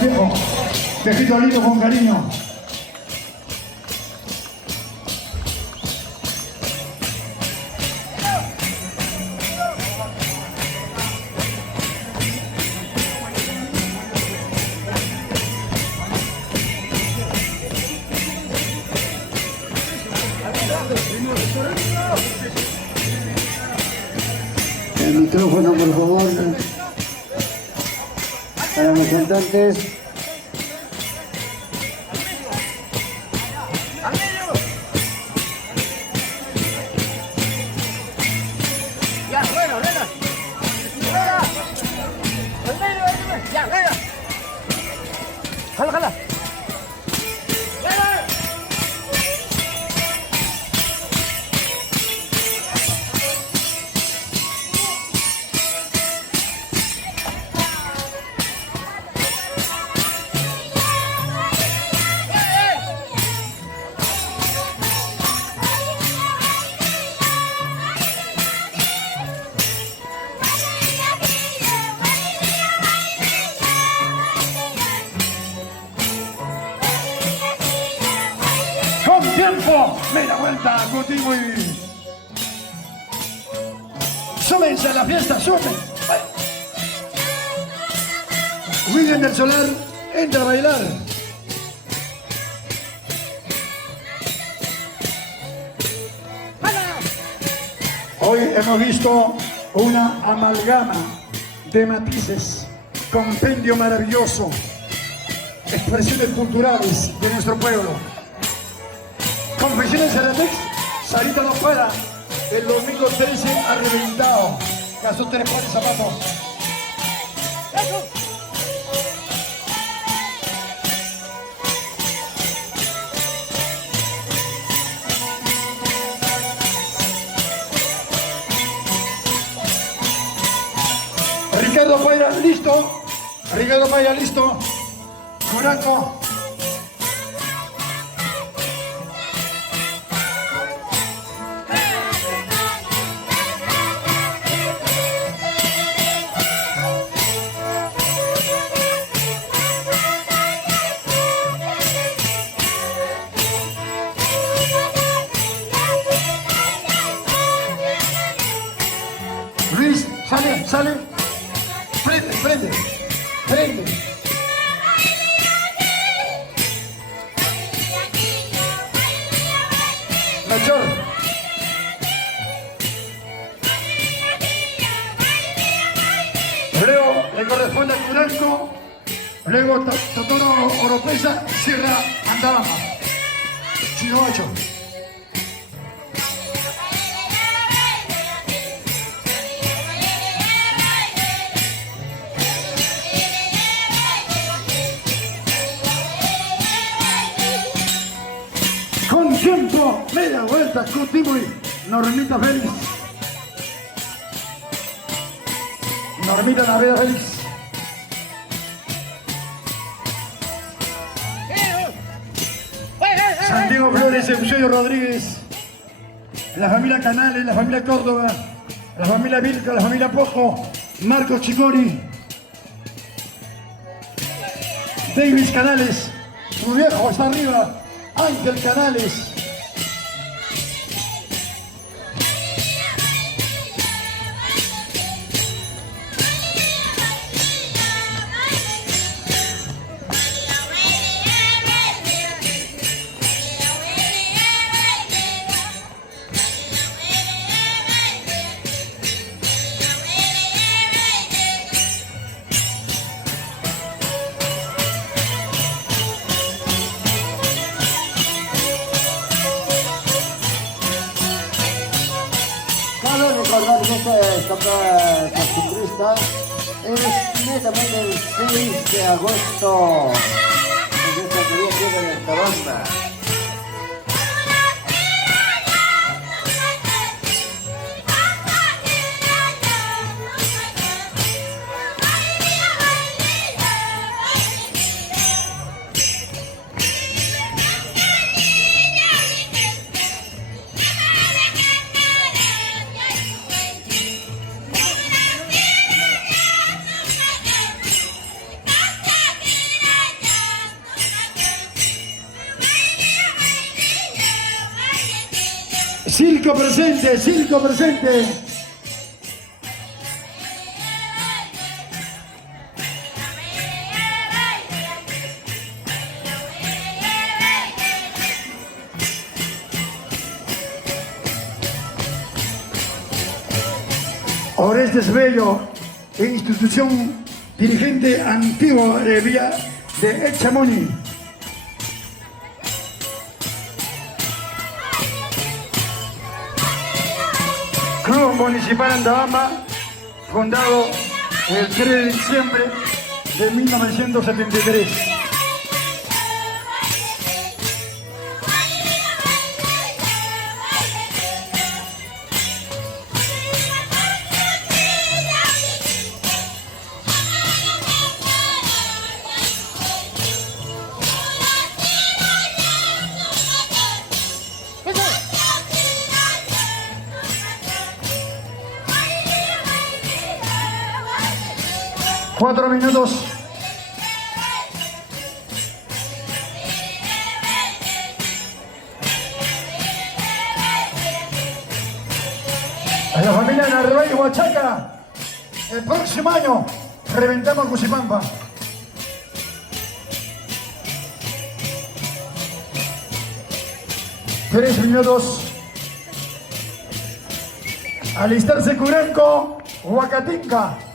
el viejo. Viejito lindo con cariño. El micrófono, por favor, para los cantantes. Ya, bueno, venga. Ya, venga. Jala, jala. Tiempo, media vuelta contigo y súmense a la fiesta, sumen. William del Solar entra a bailar. Hoy hemos visto una amalgama de matices, compendio maravilloso, expresiones culturales de nuestro pueblo. Confesiones Ceratex, Sarita no para, el domingo 13 ha reventado, gastó 3 pares de zapatos. Ricardo Payra, listo. Ricardo Payra, listo. Coranco. Luis, sale, sale. Prende, prende, prende. Machor. Luego le corresponde a Curanco. Luego Totoro Oropesa, cierra Andalama. Chino 8. Con tiempo, media vuelta, contigo y Normita Félix. Normita Naveda Félix. Santiago Flores, Eusebio Rodríguez. La familia Canales, la familia Córdoba, la familia Vilca, la familia Pojo, Marcos Chicori. Davis Canales, su viejo está arriba. Ángel Canales. Recordar que esta estampa costumbrista es netamente el 6 de agosto en esta querida tierra de Tabamba. Circo presente, circo presente. Orestes Bello, institución dirigente antiguo de Villa de Echamoni. Club Municipal Andabamba, fundado el 3 de diciembre de 1973. Eso. 4 minutos. A la familia Narváez y Huachaca, el próximo año reventamos Cuchipampa. Tres minutos. Alistarse Curanco, Huacatinca.